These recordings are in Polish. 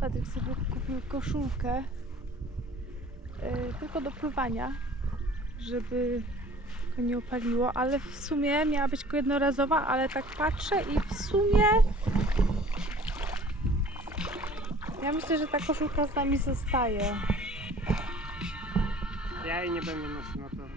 Patryk sobie kupił koszulkę tylko do pływania, żeby go nie opaliło, ale w sumie miała być tylko jednorazowa, ale tak patrzę i w sumie ja myślę, że ta koszulka z nami zostaje. Ja jej nie będę nosił na to.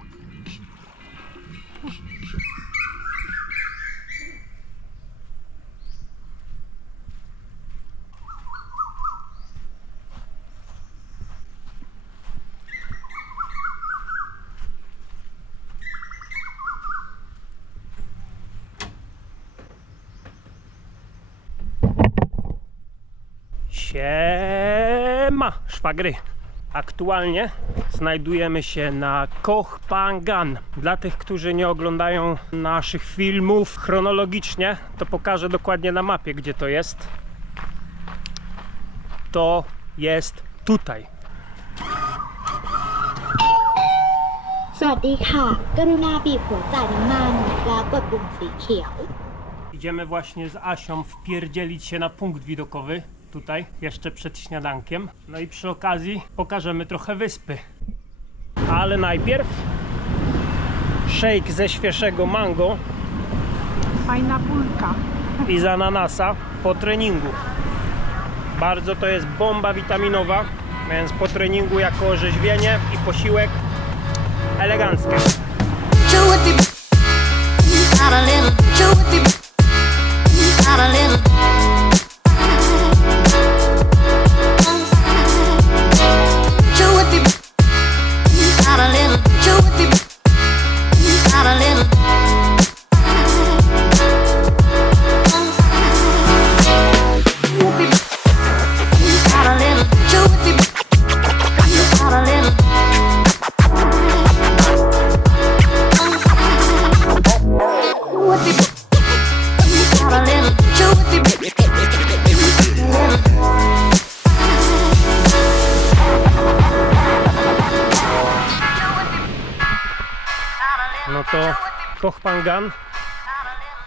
Siema, szwagry! Aktualnie znajdujemy się na Koh Phangan. Dla tych, którzy nie oglądają naszych filmów chronologicznie, to pokażę dokładnie na mapie, gdzie to jest. To jest tutaj. สวัสดีค่ะกรุณาบีบหัวจ่ายน้ำมันแล้วกดปุ่มสีเขียว Idziemy właśnie z Asią wpierdzielić się na punkt widokowy. Tutaj, jeszcze przed śniadankiem. No i przy okazji pokażemy trochę wyspy. Ale najpierw szejk ze świeżego mango Fajna pulka. i z ananasa po treningu. Bardzo to jest bomba witaminowa, więc po treningu jako orzeźwienie i posiłek eleganckie. No to Koh Phangan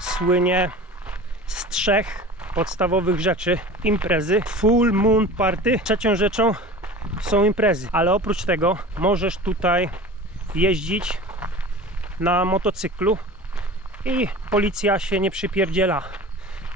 słynie z 3 podstawowych rzeczy imprezy. Full Moon Party. Trzecią rzeczą są imprezy, ale oprócz tego możesz tutaj jeździć na motocyklu i policja się nie przypierdziela.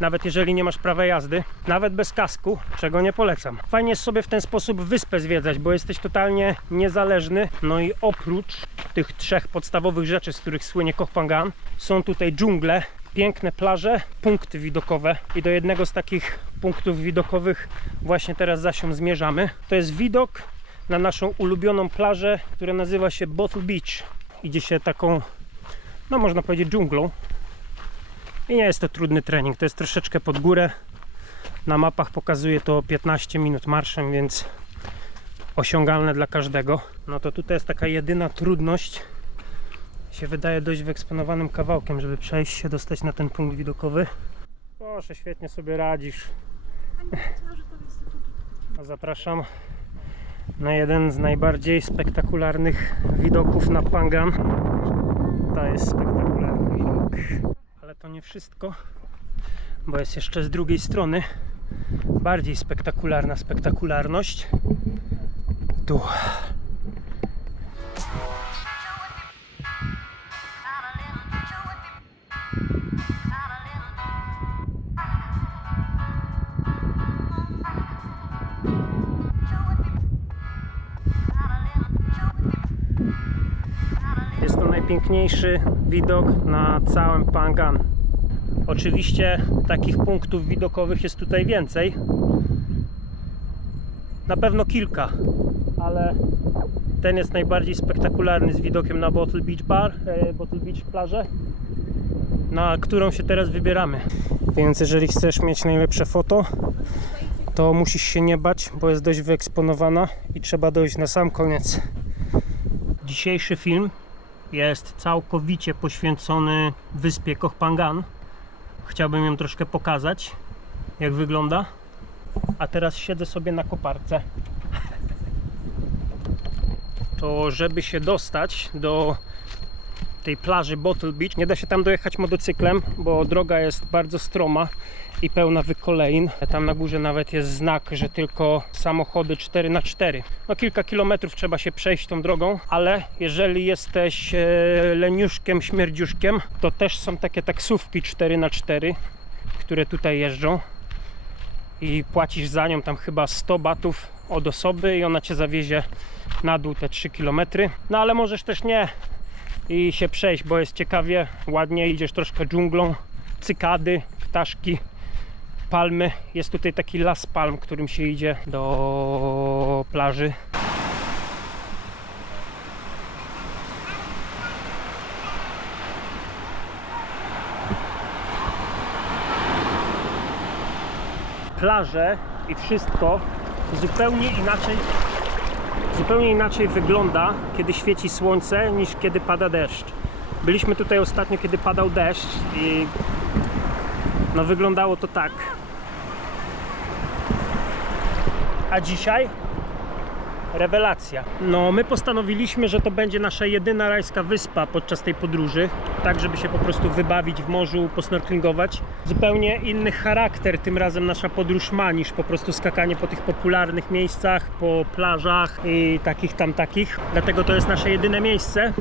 Nawet jeżeli nie masz prawa jazdy, nawet bez kasku, czego nie polecam. Fajnie jest sobie w ten sposób wyspę zwiedzać, bo jesteś totalnie niezależny. No i oprócz tych 3 podstawowych rzeczy, z których słynie Koh Phangan, są tutaj dżungle, piękne plaże, punkty widokowe. I do jednego z takich punktów widokowych właśnie teraz z Asią zmierzamy. To jest widok na naszą ulubioną plażę, która nazywa się Bottle Beach. Idzie się taką, no można powiedzieć, dżunglą. I nie jest to trudny trening, to jest troszeczkę pod górę. Na mapach pokazuje to 15 minut marszem, więc osiągalne dla każdego. No to tutaj jest taka jedyna trudność. Się wydaje dość wyeksponowanym kawałkiem, żeby przejść się, dostać na ten punkt widokowy. Proszę, świetnie sobie radzisz. Zapraszam na jeden z najbardziej spektakularnych widoków na Phangan. To jest spektakularny widok. Ale to nie wszystko, bo jest jeszcze z drugiej strony bardziej spektakularna spektakularność. Tu. Jest to najpiękniejszy widok na całym Phangan. Oczywiście takich punktów widokowych jest tutaj więcej. Na pewno kilka, ale ten jest najbardziej spektakularny z widokiem na Bottle Beach plażę, na którą się teraz wybieramy. Więc jeżeli chcesz mieć najlepsze foto, to musisz się nie bać, bo jest dość wyeksponowana i trzeba dojść na sam koniec. Dzisiejszy film jest całkowicie poświęcony wyspie Koh Phangan. Chciałbym ją troszkę pokazać, jak wygląda. A teraz siedzę sobie na koparce. To żeby się dostać do tej plaży Bottle Beach. Nie da się tam dojechać motocyklem, bo droga jest bardzo stroma i pełna wykolein. Tam na górze nawet jest znak, że tylko samochody 4x4. No kilka kilometrów trzeba się przejść tą drogą, ale jeżeli jesteś leniuszkiem, śmierdziuszkiem, to też są takie taksówki 4x4, które tutaj jeżdżą i płacisz za nią tam chyba 100 batów od osoby i ona cię zawiezie na dół te 3 km. No ale możesz też nie i się przejść, bo jest ciekawie, ładnie, idziesz troszkę dżunglą, cykady, ptaszki, palmy. Jest tutaj taki las palm, którym się idzie do plaży. Plaże i wszystko zupełnie inaczej wygląda, kiedy świeci słońce, niż kiedy pada deszcz. Byliśmy tutaj ostatnio, kiedy padał deszcz i no wyglądało to tak. A dzisiaj rewelacja. No my postanowiliśmy, że to będzie nasza jedyna rajska wyspa podczas tej podróży, tak żeby się po prostu wybawić w morzu, posnorklingować. Zupełnie inny charakter tym razem nasza podróż ma, niż po prostu skakanie po tych popularnych miejscach, po plażach i takich. Dlatego to jest nasze jedyne miejsce,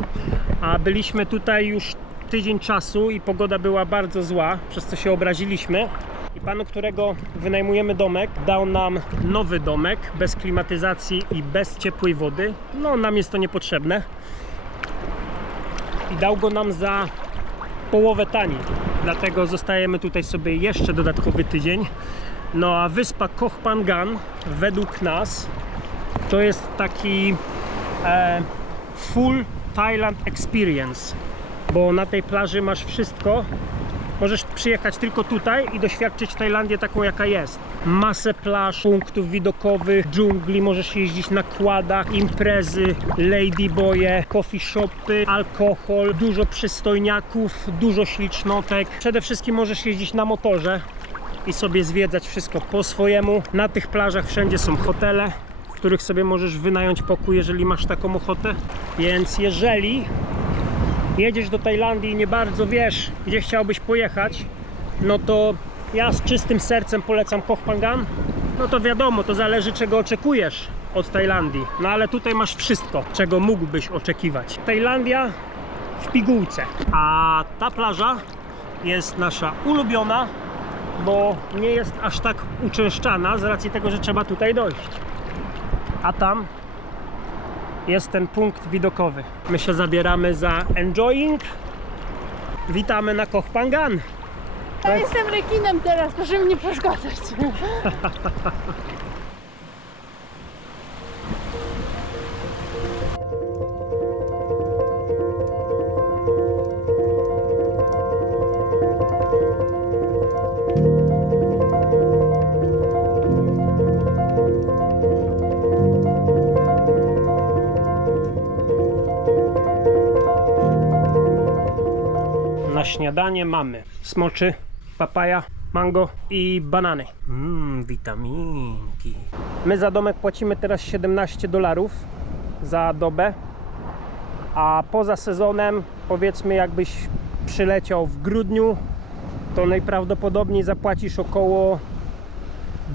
a byliśmy tutaj już tydzień czasu i pogoda była bardzo zła, przez co się obraziliśmy. I panu, którego wynajmujemy domek, dał nam nowy domek, bez klimatyzacji i bez ciepłej wody. No, nam jest to niepotrzebne. I dał go nam za połowę taniej. Dlatego zostajemy tutaj sobie jeszcze dodatkowy tydzień. No a wyspa Koh Phangan według nas to jest taki full Thailand experience. Bo na tej plaży masz wszystko. Możesz przyjechać tylko tutaj i doświadczyć Tajlandię taką, jaka jest. Masę plaż, punktów widokowych, dżungli, możesz jeździć na quadach, imprezy, ladyboye, coffee shopy, alkohol, dużo przystojniaków, dużo ślicznotek. Przede wszystkim możesz jeździć na motorze i sobie zwiedzać wszystko po swojemu. Na tych plażach wszędzie są hotele, w których sobie możesz wynająć pokój, jeżeli masz taką ochotę. Więc jeżeli jedziesz do Tajlandii i nie bardzo wiesz, gdzie chciałbyś pojechać, no to ja z czystym sercem polecam Koh Phangan. No to wiadomo, to zależy, czego oczekujesz od Tajlandii. No ale tutaj masz wszystko, czego mógłbyś oczekiwać. Tajlandia w pigułce. A ta plaża jest nasza ulubiona, bo nie jest aż tak uczęszczana z racji tego, że trzeba tutaj dojść. A tam jest ten punkt widokowy. My się zabieramy za enjoying. Witamy na Koh Phangan. Ja jestem rekinem teraz, proszę mi nie przeszkadzać. Na śniadanie mamy smoczy, papaja, mango i banany. Witaminki. My za domek płacimy teraz $17 za dobę, a poza sezonem, powiedzmy jakbyś przyleciał w grudniu, to najprawdopodobniej zapłacisz około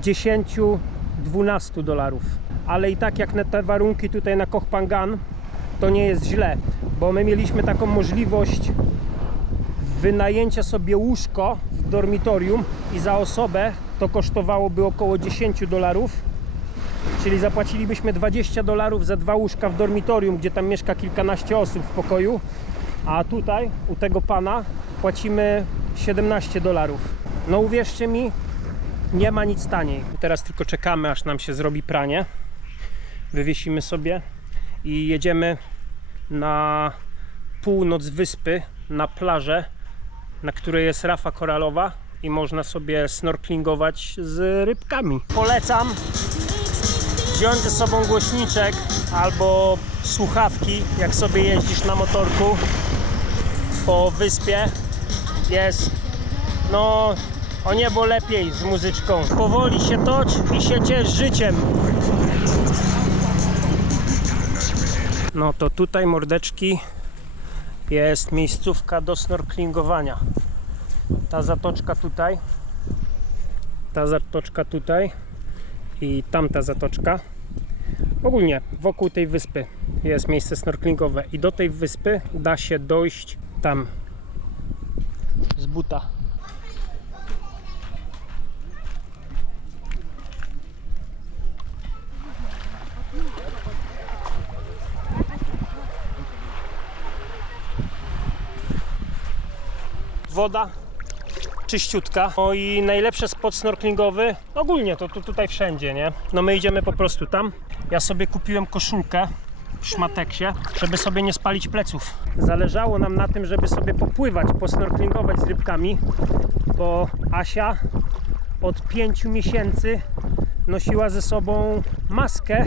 $10–12. Ale i tak jak na te warunki tutaj na Koh Phangan, to nie jest źle, bo my mieliśmy taką możliwość wynajęcia sobie łóżko w dormitorium i za osobę to kosztowałoby około $10, czyli zapłacilibyśmy $20 za 2 łóżka w dormitorium, gdzie tam mieszka kilkanaście osób w pokoju, a tutaj u tego pana płacimy $17. No uwierzcie mi, nie ma nic taniej. Teraz tylko czekamy, aż nam się zrobi pranie, wywiesimy sobie i jedziemy na północ wyspy, na plażę, na której jest rafa koralowa i można sobie snorklingować z rybkami. Polecam wziąć ze sobą głośniczek albo słuchawki, jak sobie jeździsz na motorku po wyspie. Jest no o niebo lepiej z muzyczką. Powoli się tocz i się ciesz życiem. No to tutaj, mordeczki, jest miejscówka do snorklingowania. Ta zatoczka tutaj i tamta zatoczka. Ogólnie wokół tej wyspy jest miejsce snorklingowe i do tej wyspy da się dojść tam z buta. Woda czyściutka. No i najlepszy spot snorklingowy, ogólnie to tutaj wszędzie, nie? No my idziemy po prostu tam. Ja sobie kupiłem koszulkę w Szmateksie, żeby sobie nie spalić pleców. Zależało nam na tym, żeby sobie popływać, posnorklingować z rybkami, bo Asia od 5 miesięcy nosiła ze sobą maskę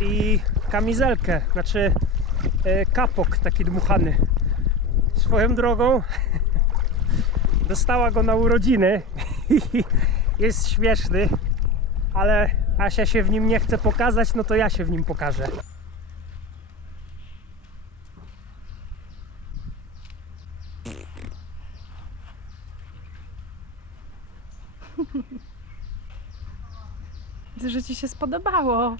i kamizelkę, znaczy kapok taki dmuchany. Swoją drogą dostała go na urodziny i jest śmieszny, ale Asia się w nim nie chce pokazać, no to ja się w nim pokażę. Widzę, że ci się spodobało.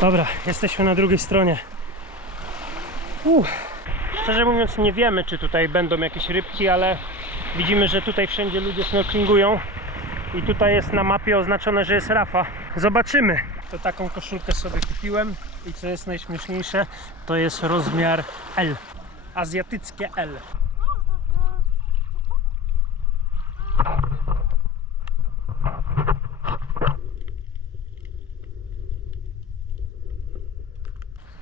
Dobra, jesteśmy na drugiej stronie. Szczerze mówiąc nie wiemy, czy tutaj będą jakieś rybki, ale widzimy, że tutaj wszędzie ludzie snorklingują i tutaj jest na mapie oznaczone, że jest rafa. Zobaczymy. To taką koszulkę sobie kupiłem i co jest najśmieszniejsze, to jest rozmiar L. Azjatyckie L.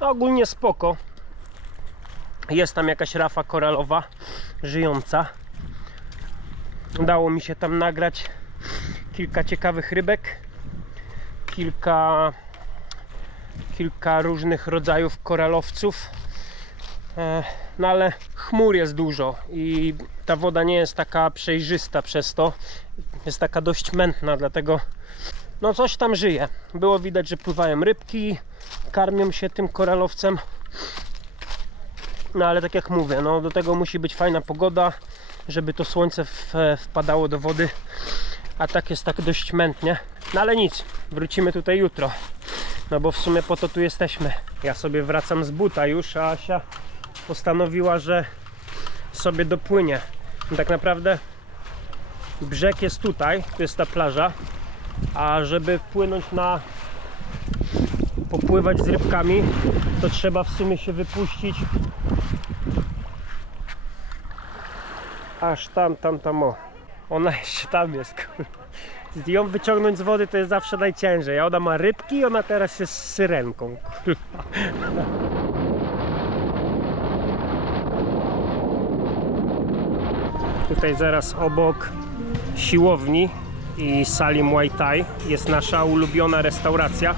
No, ogólnie spoko. Jest tam jakaś rafa koralowa żyjąca. Udało mi się tam nagrać kilka ciekawych rybek, kilka różnych rodzajów koralowców. No ale chmur jest dużo i ta woda nie jest taka przejrzysta, przez to jest taka dość mętna, dlatego no coś tam żyje. Było widać, że pływają rybki, karmią się tym koralowcem. No ale tak jak mówię, no do tego musi być fajna pogoda, żeby to słońce wpadało do wody, a tak jest tak dość mętnie. No ale nic, wrócimy tutaj jutro, no bo w sumie po to tu jesteśmy. Ja sobie wracam z buta już, a Asia postanowiła, że sobie dopłynie. No tak naprawdę brzeg jest tutaj, tu jest ta plaża, a żeby wpłynąć popływać z rybkami, to trzeba w sumie się wypuścić aż tam o. Ona jeszcze tam jest. Ją wyciągnąć z wody to jest zawsze najciężej. A ona ma rybki, ona teraz jest z syrenką. Tutaj zaraz obok siłowni i sali Muay Thai jest nasza ulubiona restauracja,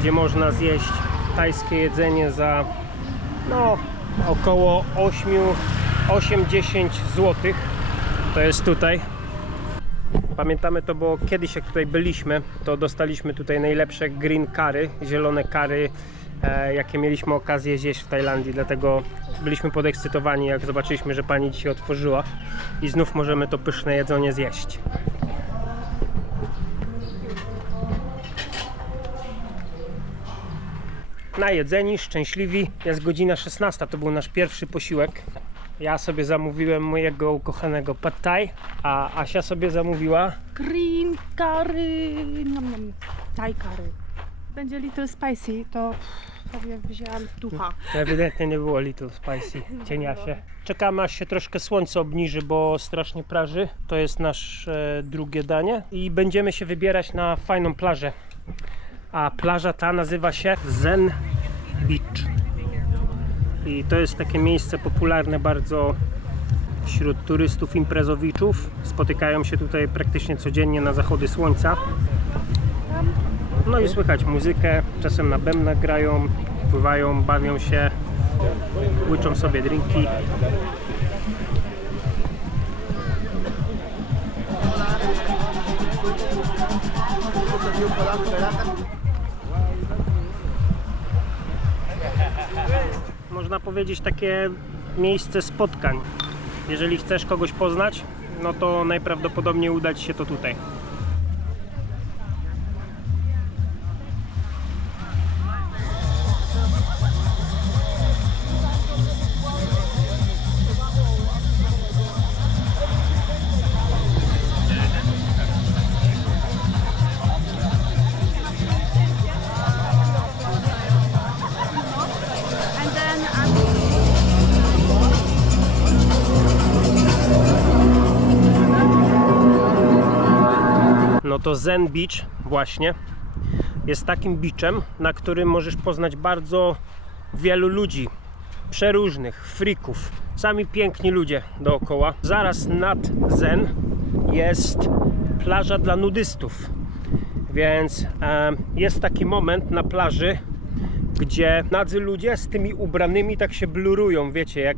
gdzie można zjeść tajskie jedzenie za no około 8-10 zł. To jest tutaj. Pamiętamy to, bo kiedyś jak tutaj byliśmy, to dostaliśmy tutaj najlepsze green curry, zielone curry, jakie mieliśmy okazję zjeść w Tajlandii, dlatego byliśmy podekscytowani, jak zobaczyliśmy, że pani dzisiaj otworzyła i znów możemy to pyszne jedzenie zjeść. Najedzeni, szczęśliwi. Jest godzina 16, to był nasz pierwszy posiłek. Ja sobie zamówiłem mojego ukochanego pad thai, a Asia sobie zamówiła Green curry, Thai curry. Będzie little spicy, to sobie wzięłam ducha. Ewidentnie nie było little spicy, cieniasie. Czekamy, aż się troszkę słońce obniży, bo strasznie praży. To jest nasze drugie danie i będziemy się wybierać na fajną plażę. A plaża ta nazywa się Zen Beach. I to jest takie miejsce popularne bardzo wśród turystów, imprezowiczów. Spotykają się tutaj praktycznie codziennie na zachody słońca. No i słychać muzykę, czasem na bębnach grają, pływają, bawią się, łyczą sobie drinki. można powiedzieć, takie miejsce spotkań. Jeżeli chcesz kogoś poznać, no to najprawdopodobniej uda Ci się to tutaj. And then No to Zen Beach właśnie jest takim beachem, na którym możesz poznać bardzo wielu ludzi, przeróżnych, freaków, sami piękni ludzie dookoła. Zaraz nad Zen jest plaża dla nudystów, więc jest taki moment na plaży, gdzie nadzy ludzie z tymi ubranymi tak się blurują, wiecie,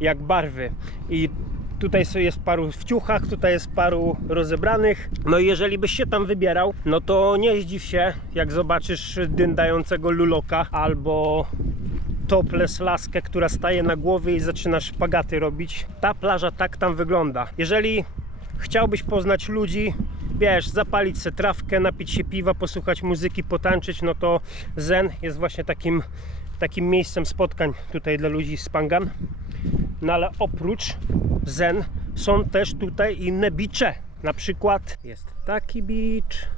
jak barwy. I tutaj jest paru w ciuchach, tutaj jest paru rozebranych. No i jeżeli byś się tam wybierał, no to nie zdziw się, jak zobaczysz dyndającego luloka albo topless laskę, która staje na głowie i zaczyna szpagaty robić. Ta plaża tak tam wygląda. Jeżeli chciałbyś poznać ludzi, wiesz, zapalić sobie trawkę, napić się piwa, posłuchać muzyki, potańczyć, no to Zen jest właśnie takim miejscem spotkań tutaj dla ludzi z Phangan. No ale oprócz Zen są też tutaj inne beache. Na przykład jest taki beach.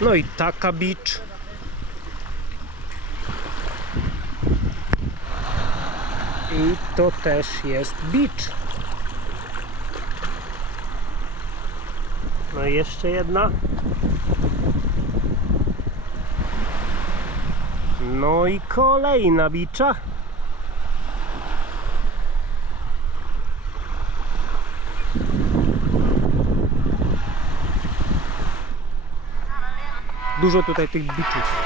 No i taka beach. I to też jest beach. No i jeszcze jedna. No i kolejna beacha. Dużo tutaj tych beachów.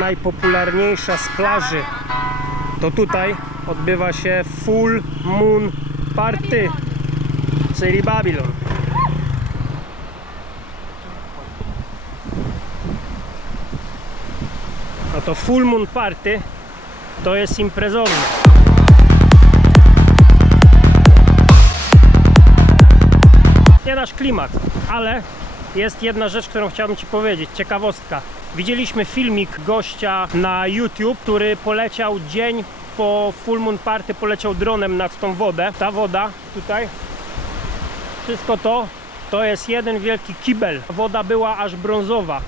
Najpopularniejsza z plaży, to tutaj odbywa się Full Moon Party, czyli Babylon. No to Full Moon Party to jest imprezowne. Nie dasz klimat, ale jest jedna rzecz, którą chciałbym Ci powiedzieć, ciekawostka. Widzieliśmy filmik gościa na YouTube, który poleciał dzień po Full Moon Party, poleciał dronem nad tą wodę. Ta woda tutaj, wszystko to jest jeden wielki kibel. Woda była aż brązowa.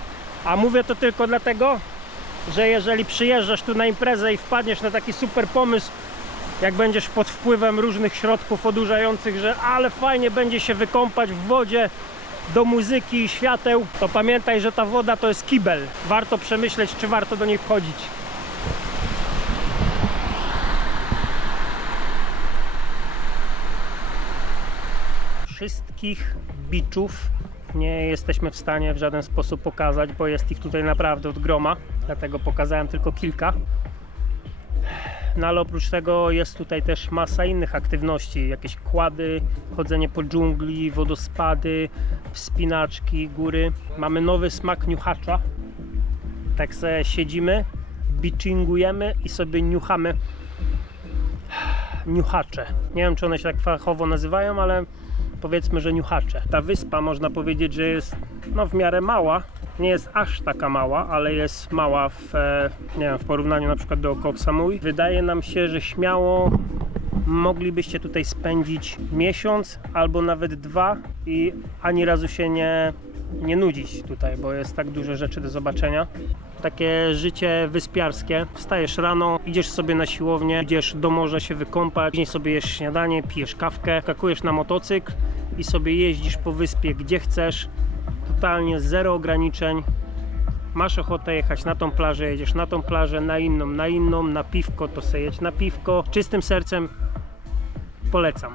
A mówię to tylko dlatego, że jeżeli przyjeżdżasz tu na imprezę i wpadniesz na taki super pomysł, jak będziesz pod wpływem różnych środków odurzających, że ale fajnie będzie się wykąpać w wodzie, do muzyki i świateł, to pamiętaj, że ta woda to jest kibel. Warto przemyśleć, czy warto do niej wchodzić. Wszystkich beachów nie jesteśmy w stanie w żaden sposób pokazać, bo jest ich tutaj naprawdę od groma, dlatego pokazałem tylko kilka. No ale oprócz tego jest tutaj też masa innych aktywności, jakieś kłady, chodzenie po dżungli, wodospady, wspinaczki, góry. Mamy nowy smak niuchacza. Tak sobie siedzimy, beachingujemy i sobie niuchamy niuchacze. Nie wiem, czy one się tak fachowo nazywają, ale powiedzmy, że niuchacze. Ta wyspa, można powiedzieć, że jest no, w miarę mała. Nie jest aż taka mała, ale jest mała w, nie wiem, w porównaniu na przykład do Koh Samui. Wydaje nam się, że śmiało moglibyście tutaj spędzić miesiąc albo nawet 2 i ani razu się nie nudzić tutaj, bo jest tak dużo rzeczy do zobaczenia. Takie życie wyspiarskie. Wstajesz rano, idziesz sobie na siłownię, idziesz do morza się wykąpać, później sobie jesz śniadanie, pijesz kawkę, skakujesz na motocykl i sobie jeździsz po wyspie gdzie chcesz. Totalnie zero ograniczeń. Masz ochotę jechać na tą plażę, jedziesz na tą plażę, na inną, na piwko, to sobie jedź na piwko. Czystym sercem polecam.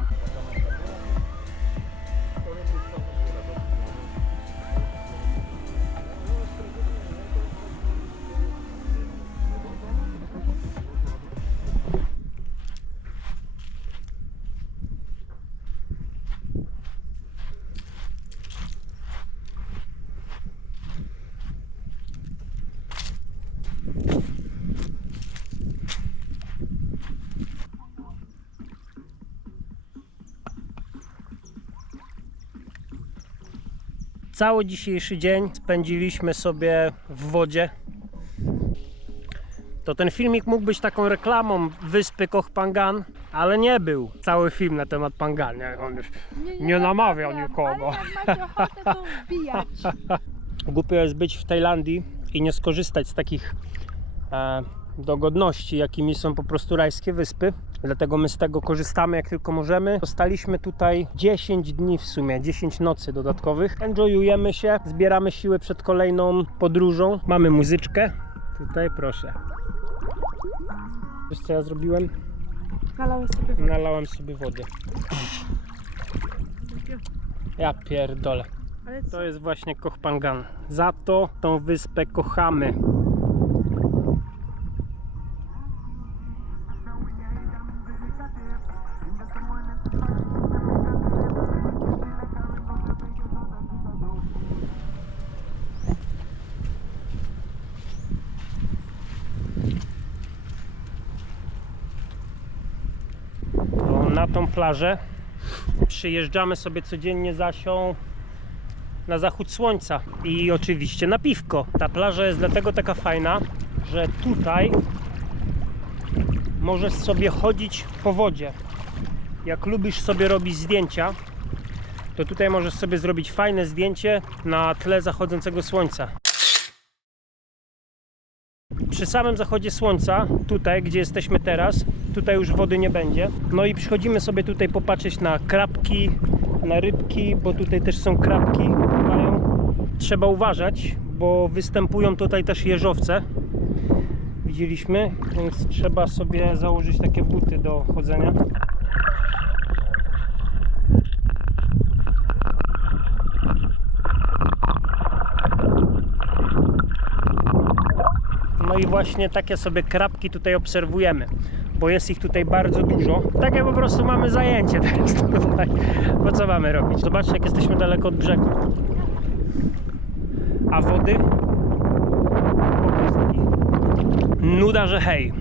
Cały dzisiejszy dzień spędziliśmy sobie w wodzie. To ten filmik mógł być taką reklamą wyspy Koh Phangan, ale nie był cały film na temat Phangan. On już nie namawiał nikogo. Ale jak macie ochotę, to wbijać. Głupio jest być w Tajlandii i nie skorzystać z takich dogodności, jakimi są po prostu rajskie wyspy. Dlatego my z tego korzystamy jak tylko możemy. Zostaliśmy tutaj 10 dni w sumie, 10 nocy dodatkowych. Enjoyujemy się, zbieramy siły przed kolejną podróżą. Mamy muzyczkę. Tutaj proszę. Wiesz co ja zrobiłem? Nalałeś sobie wodę. Nalałem sobie wody. Ja pierdolę. Ale co? To jest właśnie Koh Phangan. Za to tą wyspę kochamy. Na tą plażę przyjeżdżamy sobie codziennie z Asią na zachód słońca i oczywiście na piwko. Ta plaża jest dlatego taka fajna, że tutaj możesz sobie chodzić po wodzie. Jak lubisz sobie robić zdjęcia, to tutaj możesz sobie zrobić fajne zdjęcie na tle zachodzącego słońca. Przy samym zachodzie słońca, tutaj gdzie jesteśmy teraz, tutaj już wody nie będzie. No i przychodzimy sobie tutaj popatrzeć na krabki, na rybki, bo tutaj też są krabki. Trzeba uważać, bo występują tutaj też jeżowce. Widzieliśmy, więc trzeba sobie założyć takie buty do chodzenia. No i właśnie takie sobie krabki tutaj obserwujemy, bo jest ich tutaj bardzo dużo. Takie po prostu mamy zajęcie teraz tutaj. Bo co mamy robić? Zobaczcie, jak jesteśmy daleko od brzegu. A wody? Po prostu nuda, że hej.